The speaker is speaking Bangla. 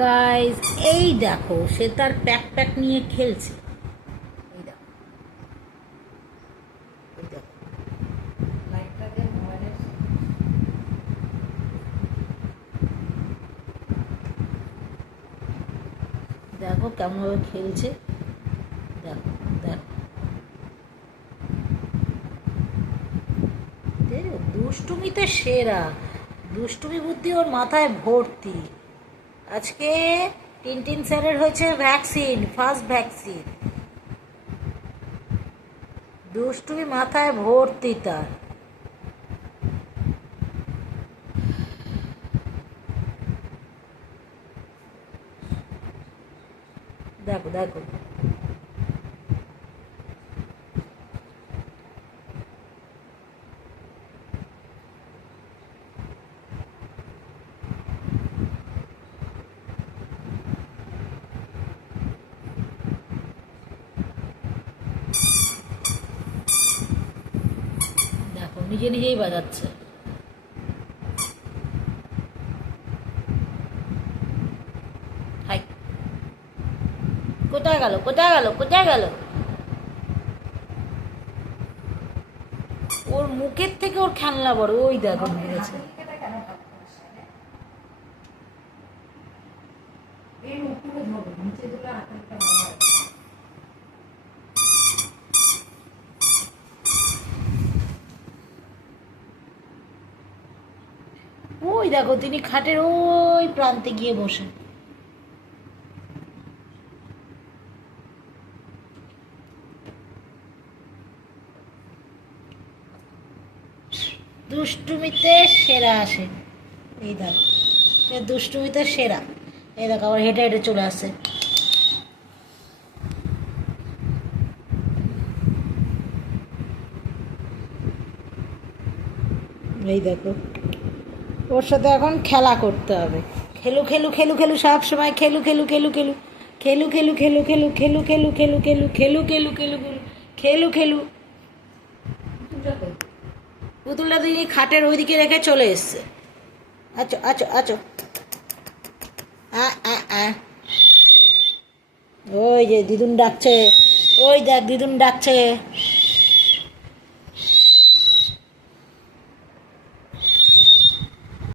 গাইস, এই দেখো সে তার প্যাক প্যাক নিয়ে খেলছে। এই দেখো, এই দেখো। দেখো কেমন ভাবে খেলছে। দেখো, দেখো। দুষ্টুমিতে সেরা, দুষ্টুমি বুদ্ধি ওর মাথায় ভর্তি। আজকে টিনটিন স্যারের হয়েছে ভ্যাকসিন, ফার্স্ট ভ্যাকসিন। দুষ্টুমি মাথায় ভর্তি তার। দেখো, দেখো। দেখো নিজে নিজেই বাজাচ্ছে। হাই, কোথায় গেল, কোথায় গেল, কোথায় গেল? ওর মুখের থেকে ওর খেলনা বড়। ওই দেখো গেছে। ওই দেখো তিনি খাটের ওই প্রান্তে গিয়ে বসে। দুষ্টুমিতে সেরা আসে। এই দেখো, সে দুষ্টুমিতে সেরা। এই দেখো আবার হেঁটে হেঁটে চলে আসছে। এই দেখো, ওর সাথে এখন খেলা করতে হবে। খেলু খেলু খেলু খেলু, সব সময় খেলু খেলু খেলু খেলু খেলু খেলু খেলু খেলু খেলু খেলু খেলু খেলু খেলু খেলু খেলু খেলু খেলু। পুতুলটা তিনি খাটের ওইদিকে রেখে চলে এসছে। আচ্ছা, আচ্ছা, আচ্ছা। ওই যে দিদুন ডাকছে। ওই দেখ দিদুন ডাকছে।